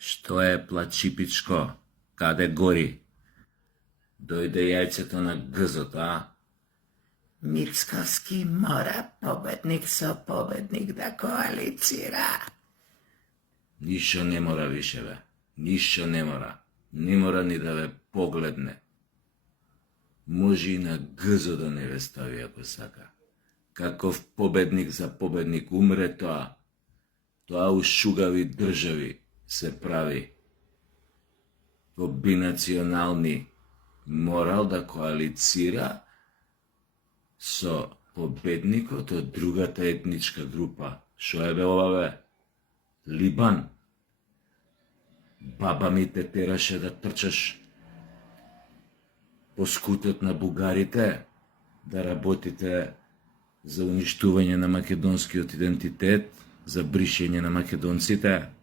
Што е плачипичко? Каде гори? Дојде јајцето на гзот, а? Мицковски мора победник со победник да коалицира. Ништо не мора више, бе. Ништо не мора. Не мора ни да ве погледне. Може и на гзо да не ве стави ако сака. Каков победник за победник умре тоа. Тоа у шугави држави се прави. Во бинационални морал да коалицира со победникот од другата етничка група. Шо е бе ова бе? Либан. Баба ми те тераше да трчаш по скутот на бугарите, да работите за уништување на македонскиот идентитет, за бришење на македонците.